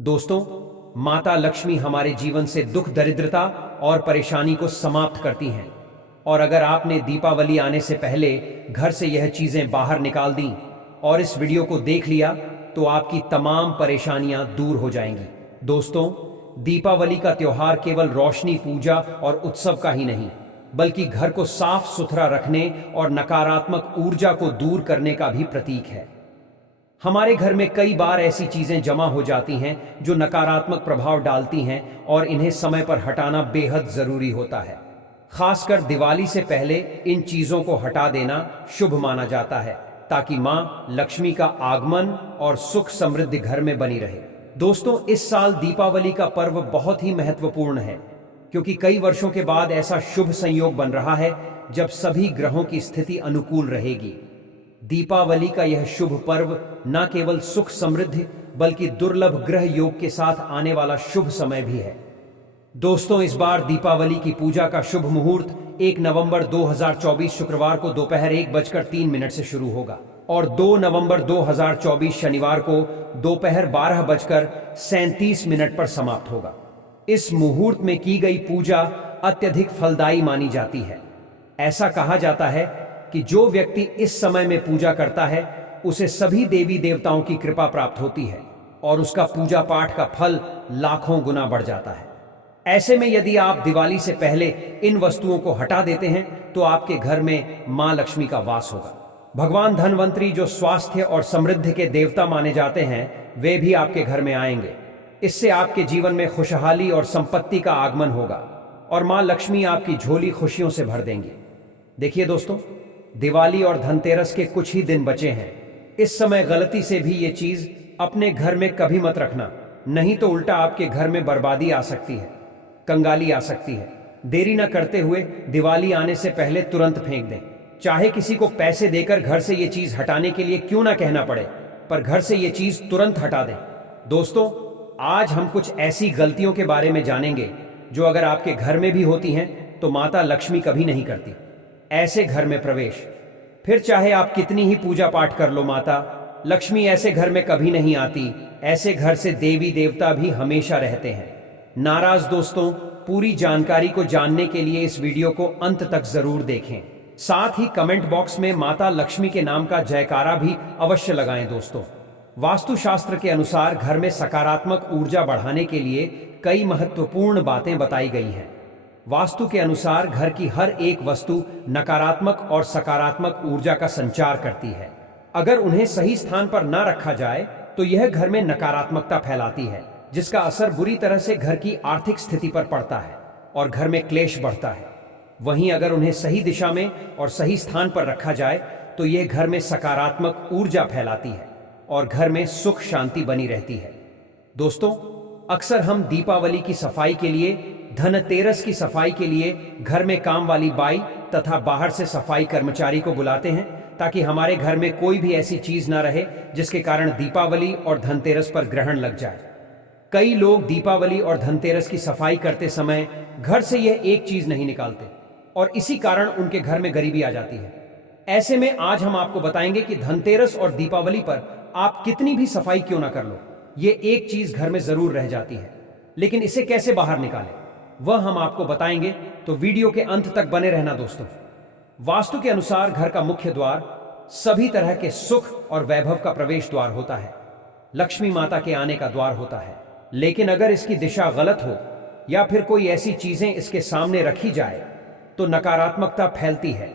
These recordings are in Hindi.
दोस्तों, माता लक्ष्मी हमारे जीवन से दुख, दरिद्रता और परेशानी को समाप्त करती हैं। और अगर आपने दीपावली आने से पहले घर से यह चीजें बाहर निकाल दी और इस वीडियो को देख लिया तो आपकी तमाम परेशानियां दूर हो जाएंगी। दोस्तों, दीपावली का त्योहार केवल रोशनी, पूजा और उत्सव का ही नहीं, बल्कि घर को साफ सुथरा रखने और नकारात्मक ऊर्जा को दूर करने का भी प्रतीक है। हमारे घर में कई बार ऐसी चीजें जमा हो जाती हैं जो नकारात्मक प्रभाव डालती हैं और इन्हें समय पर हटाना बेहद जरूरी होता है। खासकर दिवाली से पहले इन चीजों को हटा देना शुभ माना जाता है, ताकि मां लक्ष्मी का आगमन और सुख समृद्धि घर में बनी रहे। दोस्तों, इस साल दीपावली का पर्व बहुत ही महत्वपूर्ण है, क्योंकि कई वर्षों के बाद ऐसा शुभ संयोग बन रहा है जब सभी ग्रहों की स्थिति अनुकूल रहेगी। दीपावली का यह शुभ पर्व न केवल सुख समृद्धि बल्कि दुर्लभ ग्रह योग के साथ आने वाला शुभ समय भी है। दोस्तों, इस बार दीपावली की पूजा का शुभ मुहूर्त 1 नवंबर 2024 शुक्रवार को दोपहर 1:03 से शुरू होगा और 2 नवंबर 2024 शनिवार को दोपहर 12:37 पर समाप्त होगा। इस मुहूर्त में की गई पूजा अत्यधिक फलदायी मानी जाती है। ऐसा कहा जाता है कि जो व्यक्ति इस समय में पूजा करता है उसे सभी देवी देवताओं की कृपा प्राप्त होती है और उसका पूजा पाठ का फल लाखों गुना बढ़ जाता है। ऐसे में यदि आप दिवाली से पहले इन वस्तुओं को हटा देते हैं तो आपके घर में मां लक्ष्मी का वास होगा। भगवान धनवंतरी, जो स्वास्थ्य और समृद्धि के देवता माने जाते हैं, वे भी आपके घर में आएंगे। इससे आपके जीवन में खुशहाली और संपत्ति का आगमन होगा और मां लक्ष्मी आपकी झोली खुशियों से भर देंगी। देखिए दोस्तों, दिवाली और धनतेरस के कुछ ही दिन बचे हैं। इस समय गलती से भी ये चीज अपने घर में कभी मत रखना, नहीं तो उल्टा आपके घर में बर्बादी आ सकती है, कंगाली आ सकती है। देरी न करते हुए दिवाली आने से पहले तुरंत फेंक दें। चाहे किसी को पैसे देकर घर से ये चीज हटाने के लिए क्यों ना कहना पड़े, पर घर से ये चीज तुरंत हटा दें। दोस्तों, आज हम कुछ ऐसी गलतियों के बारे में जानेंगे जो अगर आपके घर में भी होती हैं तो माता लक्ष्मी कभी नहीं करती। ऐसे घर में प्रवेश, फिर चाहे आप कितनी ही पूजा पाठ कर लो, माता लक्ष्मी ऐसे घर में कभी नहीं आती। ऐसे घर से देवी देवता भी हमेशा रहते हैं नाराज। दोस्तों, पूरी जानकारी को जानने के लिए इस वीडियो को अंत तक जरूर देखें। साथ ही कमेंट बॉक्स में माता लक्ष्मी के नाम का जयकारा भी अवश्य लगाएं। दोस्तों, वास्तुशास्त्र के अनुसार घर में सकारात्मक ऊर्जा बढ़ाने के लिए कई महत्वपूर्ण बातें बताई गई हैं। वास्तु के अनुसार घर की हर एक वस्तु नकारात्मक और सकारात्मक ऊर्जा का संचार करती है। अगर उन्हें सही स्थान पर न रखा जाए तो यह घर में नकारात्मकता फैलाती है, जिसका असर बुरी तरह से घर की आर्थिक स्थिति पर पड़ता है और घर में क्लेश बढ़ता है। वहीं अगर उन्हें सही दिशा में और सही स्थान पर रखा जाए तो यह घर में सकारात्मक ऊर्जा फैलाती है और घर में सुख शांति बनी रहती है। दोस्तों, अक्सर हम दीपावली की सफाई के लिए, धनतेरस की सफाई के लिए घर में काम वाली बाई तथा बाहर से सफाई कर्मचारी को बुलाते हैं, ताकि हमारे घर में कोई भी ऐसी चीज ना रहे जिसके कारण दीपावली और धनतेरस पर ग्रहण लग जाए। कई लोग दीपावली और धनतेरस की सफाई करते समय घर से यह एक चीज नहीं निकालते और इसी कारण उनके घर में गरीबी आ जाती है। ऐसे में आज हम आपको बताएंगे कि धनतेरस और दीपावली पर आप कितनी भी सफाई क्यों ना कर लो, ये एक चीज घर में जरूर रह जाती है। लेकिन इसे कैसे बाहर निकालें, वह हम आपको बताएंगे, तो वीडियो के अंत तक बने रहना। दोस्तों, वास्तु के अनुसार घर का मुख्य द्वार सभी तरह के सुख और वैभव का प्रवेश द्वार होता है, लक्ष्मी माता के आने का द्वार होता है। लेकिन अगर इसकी दिशा गलत हो या फिर कोई ऐसी चीजें इसके सामने रखी जाए तो नकारात्मकता फैलती है।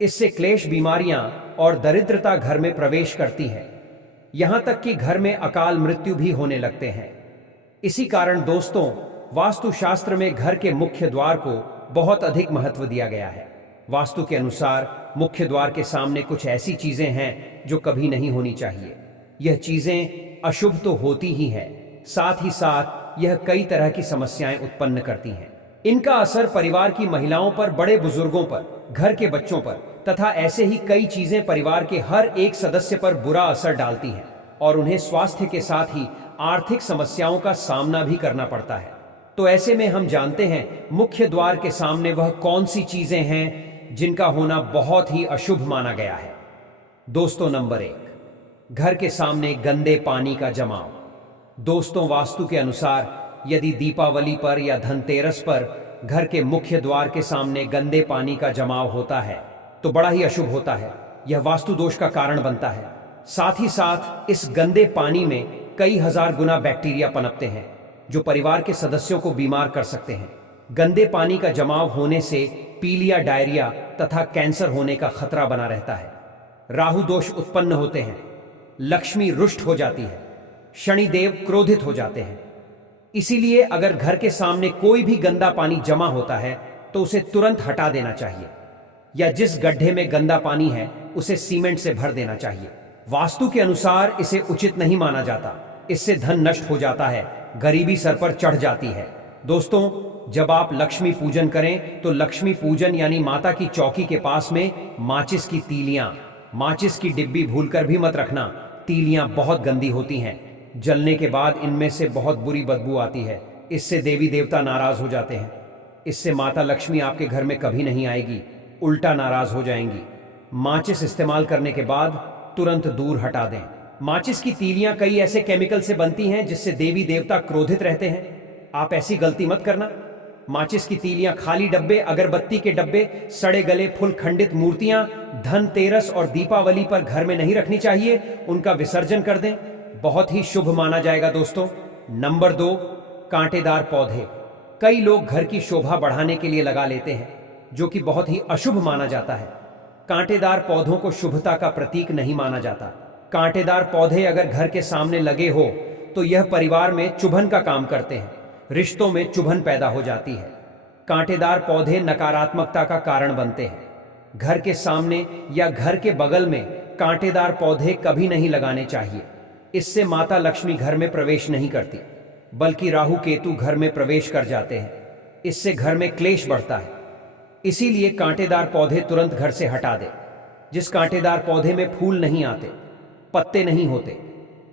इससे क्लेश, बीमारियां और दरिद्रता घर में प्रवेश करती है। यहां तक कि घर में अकाल मृत्यु भी होने लगते हैं। इसी कारण दोस्तों, वास्तुशास्त्र में घर के मुख्य द्वार को बहुत अधिक महत्व दिया गया है। वास्तु के अनुसार मुख्य द्वार के सामने कुछ ऐसी चीजें हैं जो कभी नहीं होनी चाहिए। यह चीजें अशुभ तो होती ही है, साथ ही साथ यह कई तरह की समस्याएं उत्पन्न करती हैं। इनका असर परिवार की महिलाओं पर, बड़े बुजुर्गों पर, घर के बच्चों पर तथा ऐसे ही कई चीजें परिवार के हर एक सदस्य पर बुरा असर डालती हैं और उन्हें स्वास्थ्य के साथ ही आर्थिक समस्याओं का सामना भी करना पड़ता है। तो ऐसे में हम जानते हैं मुख्य द्वार के सामने वह कौन सी चीजें हैं जिनका होना बहुत ही अशुभ माना गया है। दोस्तों, नंबर 1, घर के सामने गंदे पानी का जमाव। दोस्तों, वास्तु के अनुसार यदि दीपावली पर या धनतेरस पर घर के मुख्य द्वार के सामने गंदे पानी का जमाव होता है तो बड़ा ही अशुभ होता है। यह वास्तु दोष का कारण बनता है। साथ ही साथ इस गंदे पानी में कई हजार गुना बैक्टीरिया पनपते हैं जो परिवार के सदस्यों को बीमार कर सकते हैं। गंदे पानी का जमाव होने से पीलिया, डायरिया तथा कैंसर होने का खतरा बना रहता है। राहु दोष उत्पन्न होते हैं, लक्ष्मी रुष्ट हो जाती है, शनिदेव क्रोधित हो जाते हैं। इसीलिए अगर घर के सामने कोई भी गंदा पानी जमा होता है तो उसे तुरंत हटा देना चाहिए, या जिस गड्ढे में गंदा पानी है उसे सीमेंट से भर देना चाहिए। वास्तु के अनुसार इसे उचित नहीं माना जाता। इससे धन नष्ट हो जाता है, गरीबी सर पर चढ़ जाती है। दोस्तों, जब आप लक्ष्मी पूजन करें तो लक्ष्मी पूजन यानी माता की चौकी के पास में माचिस की तीलियां, माचिस की डिब्बी भूलकर भी मत रखना। तीलियां बहुत गंदी होती हैं, जलने के बाद इनमें से बहुत बुरी बदबू आती है। इससे देवी देवता नाराज हो जाते हैं। इससे माता लक्ष्मी आपके घर में कभी नहीं आएगी, उल्टा नाराज हो जाएंगी। माचिस इस्तेमाल करने के बाद तुरंत दूर हटा दें। माचिस की तीलियां कई ऐसे केमिकल से बनती हैं जिससे देवी देवता क्रोधित रहते हैं। आप ऐसी गलती मत करना। माचिस की तीलियां, खाली डब्बे, अगरबत्ती के डब्बे, सड़े गले फूल, खंडित मूर्तियां धनतेरस और दीपावली पर घर में नहीं रखनी चाहिए। उनका विसर्जन कर दें, बहुत ही शुभ माना जाएगा। दोस्तों, नंबर 2, कांटेदार पौधे। कई लोग घर की शोभा बढ़ाने के लिए लगा लेते हैं, जो कि बहुत ही अशुभ माना जाता है। कांटेदार पौधों को शुभता का प्रतीक नहीं माना जाता। कांटेदार पौधे अगर घर के सामने लगे हो तो यह परिवार में चुभन का काम करते हैं, रिश्तों में चुभन पैदा हो जाती है। कांटेदार पौधे नकारात्मकता का कारण बनते हैं। घर के सामने या घर के बगल में कांटेदार पौधे कभी नहीं लगाने चाहिए। इससे माता लक्ष्मी घर में प्रवेश नहीं करती, बल्कि राहु केतु घर में प्रवेश कर जाते हैं। इससे घर में क्लेश बढ़ता है। इसीलिए कांटेदार पौधे तुरंत घर से हटा दें। जिस कांटेदार पौधे में फूल नहीं आते, पत्ते नहीं होते,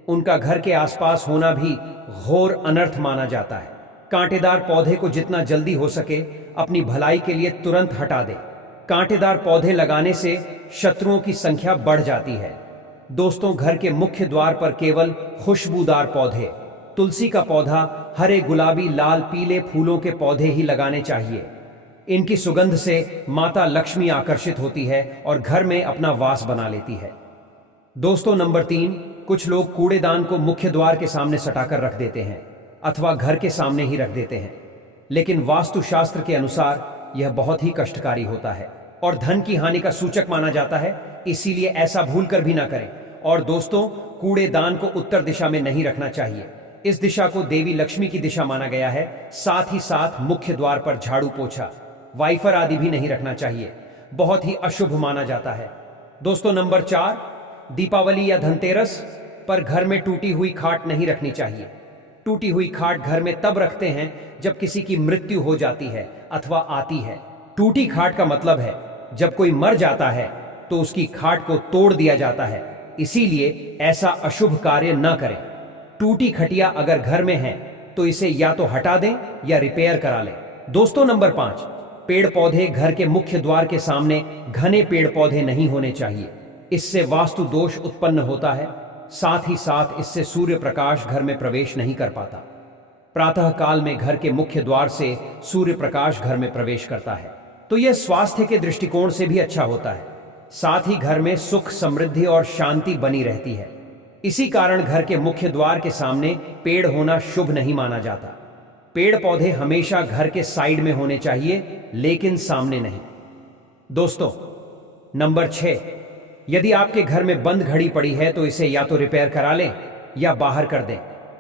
उनका घर के आसपास होना भी घोर अनर्थ माना जाता है। कांटेदार पौधे को जितना जल्दी हो सके अपनी भलाई के लिए तुरंत हटा दें। कांटेदार पौधे लगाने से शत्रुओं की संख्या बढ़ जाती है। दोस्तों, घर के मुख्य द्वार पर केवल खुशबूदार पौधे, तुलसी का पौधा, हरे, गुलाबी, लाल, पीले फूलों के पौधे ही लगाने चाहिए। इनकी सुगंध से माता लक्ष्मी आकर्षित होती है और घर में अपना वास बना लेती है। दोस्तों, नंबर 3, कुछ लोग कूड़ेदान को मुख्य द्वार के सामने सटाकर रख देते हैं अथवा घर के सामने ही रख देते हैं। लेकिन वास्तुशास्त्र के अनुसार यह बहुत ही कष्टकारी होता है और धन की हानि का सूचक माना जाता है। इसीलिए ऐसा भूलकर भी ना करें। और दोस्तों, कूड़ेदान को उत्तर दिशा में नहीं रखना चाहिए। इस दिशा को देवी लक्ष्मी की दिशा माना गया है। साथ ही साथ मुख्य द्वार पर झाड़ू, पोछा, वाइफर आदि भी नहीं रखना चाहिए, बहुत ही अशुभ माना जाता है। दोस्तों, नंबर 4, दीपावली या धनतेरस पर घर में टूटी हुई खाट नहीं रखनी चाहिए। टूटी हुई खाट घर में तब रखते हैं जब किसी की मृत्यु हो जाती है अथवा आती है। टूटी खाट का मतलब है जब कोई मर जाता है तो उसकी खाट को तोड़ दिया जाता है। इसीलिए ऐसा अशुभ कार्य न करें। टूटी खटिया अगर घर में है तो इसे या तो हटा दें या रिपेयर करा लें। दोस्तों, नंबर 5, पेड़ पौधे। घर के मुख्य द्वार के सामने घने पेड़ पौधे नहीं होने चाहिए। इससे वास्तु दोष उत्पन्न होता है। साथ ही साथ इससे सूर्य प्रकाश घर में प्रवेश नहीं कर पाता। प्रातः काल में घर के मुख्य द्वार से सूर्य प्रकाश घर में प्रवेश करता है तो यह स्वास्थ्य के दृष्टिकोण से भी अच्छा होता है। साथ ही घर में सुख, समृद्धि और शांति बनी रहती है। इसी कारण घर के मुख्य द्वार के सामने पेड़ होना शुभ नहीं माना जाता। पेड़ पौधे हमेशा घर के साइड में होने चाहिए, लेकिन सामने नहीं। दोस्तों, नंबर 6, यदि आपके घर में बंद घड़ी पड़ी है तो इसे या तो रिपेयर करा लें या बाहर कर दें,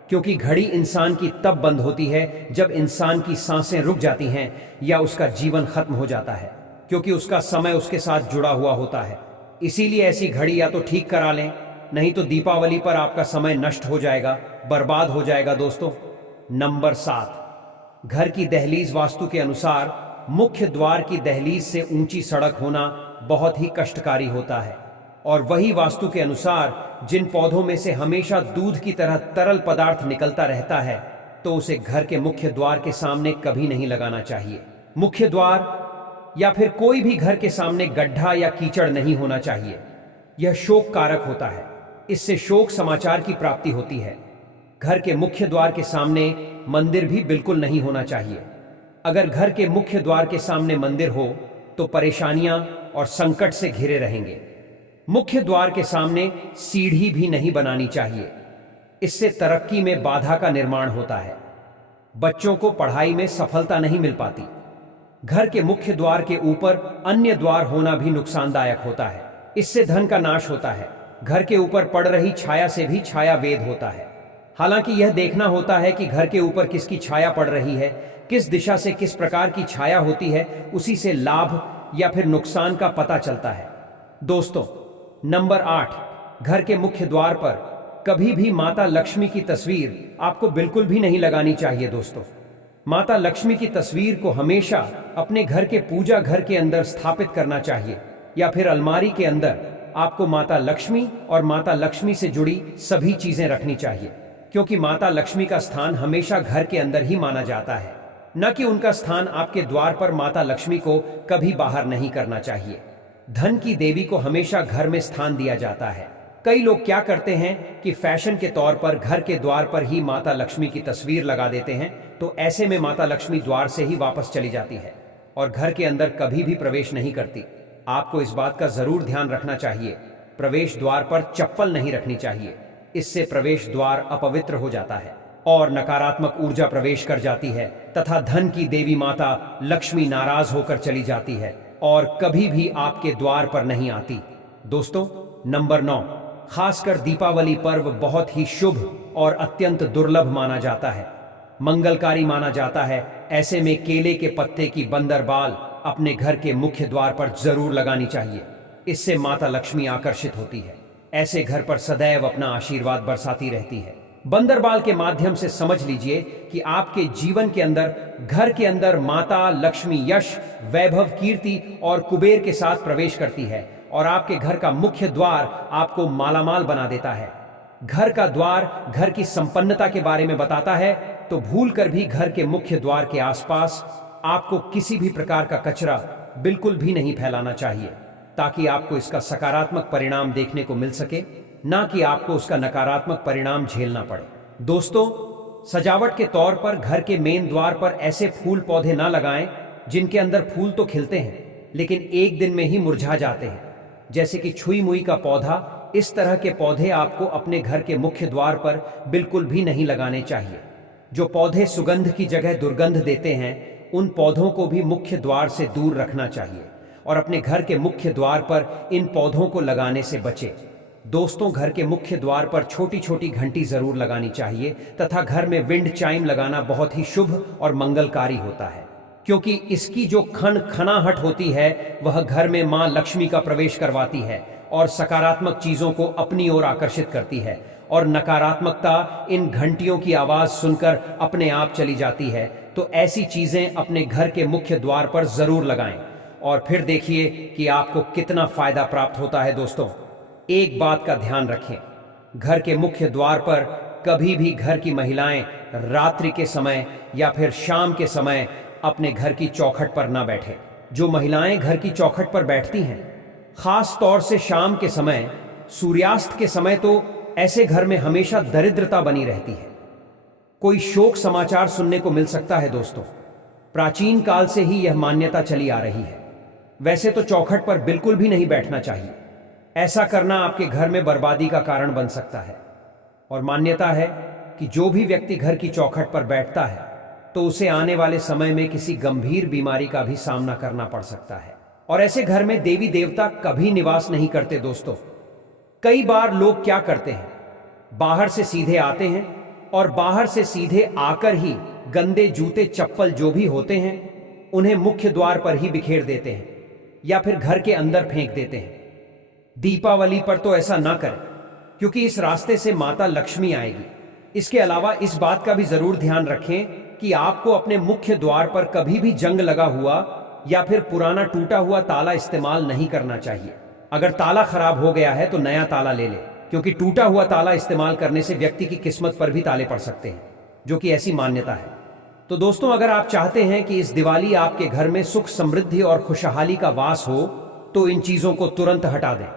क्योंकि घड़ी इंसान की तब बंद होती है जब इंसान की सांसें रुक जाती हैं या उसका जीवन खत्म हो जाता है, क्योंकि उसका समय उसके साथ जुड़ा हुआ होता है। इसीलिए ऐसी घड़ी या तो ठीक करा लें, नहीं तो दीपावली पर आपका समय नष्ट हो जाएगा, बर्बाद हो जाएगा। दोस्तों, नंबर 7, घर की दहलीज। वास्तु के अनुसार मुख्य द्वार की दहलीज से ऊंची सड़क होना बहुत ही कष्टकारी होता है। और वही वास्तु के अनुसार जिन पौधों में से हमेशा दूध की तरह तरल पदार्थ निकलता रहता है तो उसे घर के मुख्य द्वार के सामने कभी नहीं लगाना चाहिए। मुख्य द्वार या फिर कोई भी घर के सामने गड्ढा या कीचड़ नहीं होना चाहिए। यह शोक कारक होता है। इससे शोक समाचार की प्राप्ति होती है। घर के मुख्य द्वार के सामने मंदिर भी बिल्कुल नहीं होना चाहिए। अगर घर के मुख्य द्वार के सामने मंदिर हो तो परेशानियां और संकट से घिरे रहेंगे। मुख्य द्वार के सामने सीढ़ी भी नहीं बनानी चाहिए, इससे तरक्की में बाधा का निर्माण होता है। बच्चों को पढ़ाई में सफलता नहीं मिल पाती। घर के मुख्य द्वार के ऊपर अन्य द्वार होना भी नुकसानदायक होता है, इससे धन का नाश होता है। घर के ऊपर पड़ रही छाया से भी छाया वेद होता है। हालांकि यह देखना होता है कि घर के ऊपर किसकी छाया पड़ रही है, किस दिशा से किस प्रकार की छाया होती है, उसी से लाभ या फिर नुकसान का पता चलता है। दोस्तों, नंबर 8, घर के मुख्य द्वार पर कभी भी माता लक्ष्मी की तस्वीर आपको बिल्कुल भी नहीं लगानी चाहिए। दोस्तों, माता लक्ष्मी की तस्वीर को हमेशा अपने घर के पूजा घर के अंदर स्थापित करना चाहिए, या फिर अलमारी के अंदर आपको माता लक्ष्मी और माता लक्ष्मी से जुड़ी सभी चीजें रखनी चाहिए, क्योंकि माता लक्ष्मी का स्थान हमेशा घर के अंदर ही माना जाता है, न कि उनका स्थान आपके द्वार पर। माता लक्ष्मी को कभी बाहर नहीं करना चाहिए। धन की देवी को हमेशा घर में स्थान दिया जाता है। कई लोग क्या करते हैं कि फैशन के तौर पर घर के द्वार पर ही माता लक्ष्मी की तस्वीर लगा देते हैं, तो ऐसे में माता लक्ष्मी द्वार से ही वापस चली जाती है और घर के अंदर कभी भी प्रवेश नहीं करती। आपको इस बात का जरूर ध्यान रखना चाहिए, प्रवेश द्वार पर चप्पल नहीं रखनी चाहिए, इससे प्रवेश द्वार अपवित्र हो जाता है और नकारात्मक ऊर्जा प्रवेश कर जाती है तथा धन की देवी माता लक्ष्मी नाराज होकर चली जाती है और कभी भी आपके द्वार पर नहीं आती। दोस्तों, नंबर 9, खासकर दीपावली पर्व बहुत ही शुभ और अत्यंत दुर्लभ माना जाता है, मंगलकारी माना जाता है। ऐसे में केले के पत्ते की बंदरबाल अपने घर के मुख्य द्वार पर जरूर लगानी चाहिए, इससे माता लक्ष्मी आकर्षित होती है। ऐसे घर पर सदैव अपना आशीर्वाद बरसाती रहती है। बंदरबाल के माध्यम से समझ लीजिए कि आपके जीवन के अंदर, घर के अंदर माता लक्ष्मी यश, वैभव, कीर्ति और कुबेर के साथ प्रवेश करती है और आपके घर का मुख्य द्वार आपको मालामाल बना देता है। घर का द्वार घर की संपन्नता के बारे में बताता है, तो भूल कर भी घर के मुख्य द्वार के आसपास आपको किसी भी प्रकार का कचरा बिल्कुल भी नहीं फैलाना चाहिए, ताकि आपको इसका सकारात्मक परिणाम देखने को मिल सके, ना कि आपको उसका नकारात्मक परिणाम झेलना पड़े। दोस्तों, सजावट के तौर पर घर के मेन द्वार पर ऐसे फूल पौधे ना लगाएं जिनके अंदर फूल तो खिलते हैं लेकिन एक दिन में ही मुरझा जाते हैं, जैसे कि छुई मुई का पौधा। इस तरह के पौधे आपको अपने घर के मुख्य द्वार पर बिल्कुल भी नहीं लगाने चाहिए। जो पौधे सुगंध की जगह दुर्गंध देते हैं, उन पौधों को भी मुख्य द्वार से दूर रखना चाहिए और अपने घर के मुख्य द्वार पर इन पौधों को लगाने से बचें। दोस्तों, घर के मुख्य द्वार पर छोटी छोटी घंटी जरूर लगानी चाहिए तथा घर में विंड चाइम लगाना बहुत ही शुभ और मंगलकारी होता है, क्योंकि इसकी जो खन खनाहट होती है वह घर में मां लक्ष्मी का प्रवेश करवाती है और सकारात्मक चीजों को अपनी ओर आकर्षित करती है, और नकारात्मकता इन घंटियों की आवाज सुनकर अपने आप चली जाती है। तो ऐसी चीजें अपने घर के मुख्य द्वार पर जरूर लगाएं और फिर देखिए कि आपको कितना फायदा प्राप्त होता है। दोस्तों, एक बात का ध्यान रखें, घर के मुख्य द्वार पर कभी भी घर की महिलाएं रात्रि के समय या फिर शाम के समय अपने घर की चौखट पर ना बैठे। जो महिलाएं घर की चौखट पर बैठती हैं, खास तौर से शाम के समय, सूर्यास्त के समय, तो ऐसे घर में हमेशा दरिद्रता बनी रहती है। कोई शोक समाचार सुनने को मिल सकता है। दोस्तों, प्राचीन काल से ही यह मान्यता चली आ रही है। वैसे तो चौखट पर बिल्कुल भी नहीं बैठना चाहिए, ऐसा करना आपके घर में बर्बादी का कारण बन सकता है। और मान्यता है कि जो भी व्यक्ति घर की चौखट पर बैठता है तो उसे आने वाले समय में किसी गंभीर बीमारी का भी सामना करना पड़ सकता है, और ऐसे घर में देवी देवता कभी निवास नहीं करते। दोस्तों, कई बार लोग क्या करते हैं, बाहर से सीधे आते हैं और बाहर से सीधे आकर ही गंदे जूते चप्पल जो भी होते हैं उन्हें मुख्य द्वार पर ही बिखेर देते हैं या फिर घर के अंदर फेंक देते हैं। दीपावली पर तो ऐसा ना करें, क्योंकि इस रास्ते से माता लक्ष्मी आएगी। इसके अलावा इस बात का भी जरूर ध्यान रखें कि आपको अपने मुख्य द्वार पर कभी भी जंग लगा हुआ या फिर पुराना टूटा हुआ ताला इस्तेमाल नहीं करना चाहिए। अगर ताला खराब हो गया है तो नया ताला ले ले, क्योंकि टूटा हुआ ताला इस्तेमाल करने से व्यक्ति की किस्मत पर भी ताले पड़ सकते हैं, जो कि ऐसी मान्यता है। तो दोस्तों, अगर आप चाहते हैं कि इस दिवाली आपके घर में सुख, समृद्धि और खुशहाली का वास हो, तो इन चीजों को तुरंत हटा दें।